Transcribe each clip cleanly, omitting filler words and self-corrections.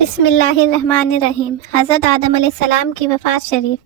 بسم اللہ الرحمن الرحیم۔ حضرت آدم علیہ السلام کی وفات شریف۔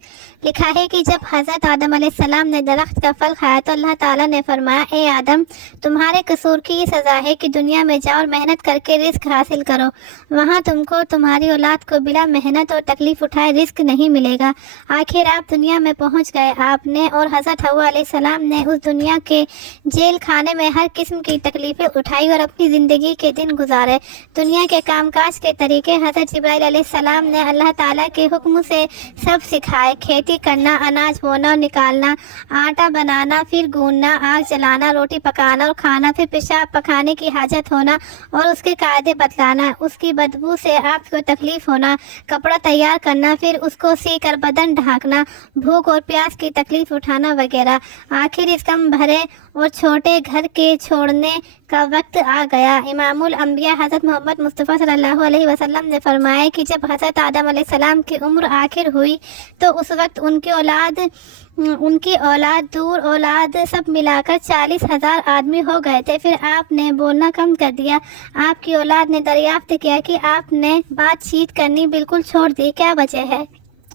لکھا ہے کہ جب حضرت آدم علیہ السلام نے درخت کا پھل کھایا تو اللہ تعالیٰ نے فرمایا، اے آدم، تمہارے قصور کی یہ سزا ہے کہ دنیا میں جاؤ اور محنت کر کے رزق حاصل کرو، وہاں تم کو تمہاری اولاد کو بلا محنت اور تکلیف اٹھائے رزق نہیں ملے گا۔ آخر آپ دنیا میں پہنچ گئے۔ آپ نے اور حضرت حوا علیہ السلام نے اس دنیا کے جیل خانے میں ہر قسم کی تکلیفیں اٹھائی اور اپنی زندگی کے دن گزارے۔ دنیا کے کام کاج کے طریقے حضرت جبرائیل علیہ السلام نے اللہ تعالیٰ کے حکم سے سب سکھائے۔ کھیتی کرنا، اناج بونا اور نکالنا، آٹا بنانا، پھر گوننا، آگ جلانا، روٹی پکانا اور کھانا، پھر پیشاب پکانے کی حاجت ہونا اور اس کے قاعدے بتلانا، اس کی بدبو سے آپ کو تکلیف ہونا، کپڑا تیار کرنا، پھر اس کو سی کر بدن ڈھانکنا، بھوک اور پیاس کی تکلیف اٹھانا وغیرہ۔ آخر اس کم بھرے اور چھوٹے گھر کے چھوڑنے کا وقت آ گیا۔ امام الانبیاء حضرت محمد مصطفیٰ صلی اللہ علیہ وسلم نے فرمایا کہ جب حضرت آدم علیہ السلام کی عمر آخر ہوئی تو اس وقت ان کی اولاد دور اولاد سب ملا کر 40,000 آدمی ہو گئے تھے۔ پھر آپ نے بولنا کم کر دیا۔ آپ کی اولاد نے دریافت کیا کہ آپ نے بات چیت کرنی بالکل چھوڑ دی، کیا وجہ ہے؟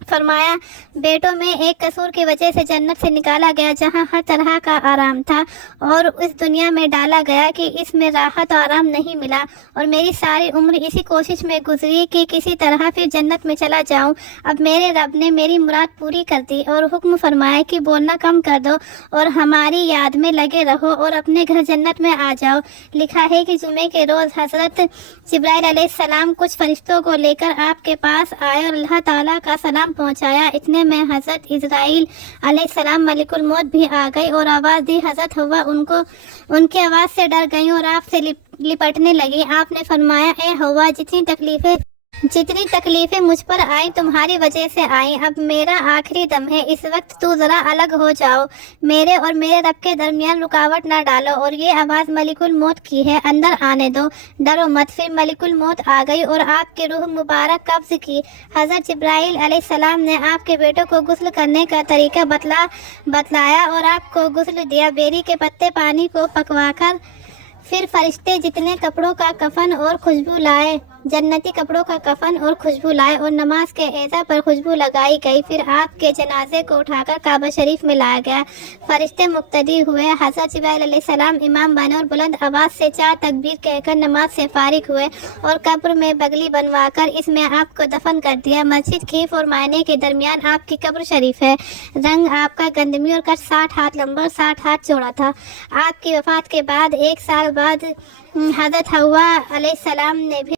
فرمایا، بیٹوں میں ایک قصور کی وجہ سے جنت سے نکالا گیا جہاں ہر طرح کا آرام تھا، اور اس دنیا میں ڈالا گیا کہ اس میں راحت و آرام نہیں ملا، اور میری ساری عمر اسی کوشش میں گزری کہ کسی طرح پھر جنت میں چلا جاؤں۔ اب میرے رب نے میری مراد پوری کر دی اور حکم فرمایا کہ بولنا کم کر دو اور ہماری یاد میں لگے رہو اور اپنے گھر جنت میں آ جاؤ۔ لکھا ہے کہ جمعے کے روز حضرت جبرائیل علیہ السلام کچھ فرشتوں کو لے کر آپ کے پاس آئے اور اللہ تعالیٰ کا سلام پہنچایا۔ اتنے میں حضرت اسرائیل علیہ السلام ملک الموت بھی آ گئی اور آواز دی۔ حضرت ہوا ان کی آواز سے ڈر گئی اور آپ سے لپٹنے لگی۔ آپ نے فرمایا، اے ہوا، جتنی تکلیفیں مجھ پر آئیں تمہاری وجہ سے آئیں۔ اب میرا آخری دم ہے، اس وقت تو ذرا الگ ہو جاؤ، میرے اور میرے رب کے درمیان رکاوٹ نہ ڈالو۔ اور یہ آواز ملک الموت کی ہے، اندر آنے دو، ڈرو مت۔ پھر ملک الموت آ گئی اور آپ کی روح مبارک قبض کی۔ حضرت جبرائیل علیہ السلام نے آپ کے بیٹوں کو غسل کرنے کا طریقہ بتلایا اور آپ کو غسل دیا، بیری کے پتے پانی کو پکوا کر۔ پھر فرشتے جتنے کپڑوں کا کفن اور خوشبو لائے، جنتی کپڑوں کا کفن اور خوشبو لائے اور نماز کے اعضاء پر خوشبو لگائی گئی۔ پھر آپ کے جنازے کو اٹھا کر کعبہ شریف میں لایا گیا۔ فرشتے مقتدی ہوئے۔ حضرت جبرائیل علیہ السلام امام بنے اور بلند آواز سے 4 تکبیر کہہ کر نماز سے فارغ ہوئے اور قبر میں بگلی بنوا کر اس میں آپ کو دفن کر دیا۔ مسجد کھیف اور معائنے کے درمیان آپ کی قبر شریف ہے۔ رنگ آپ کا گندمی اور قد 60 ہاتھ لمبا اور 60 ہاتھ چوڑا تھا۔ آپ کی وفات کے بعد 1 سال بعد حضرت حوا علیہ السلام نے بھی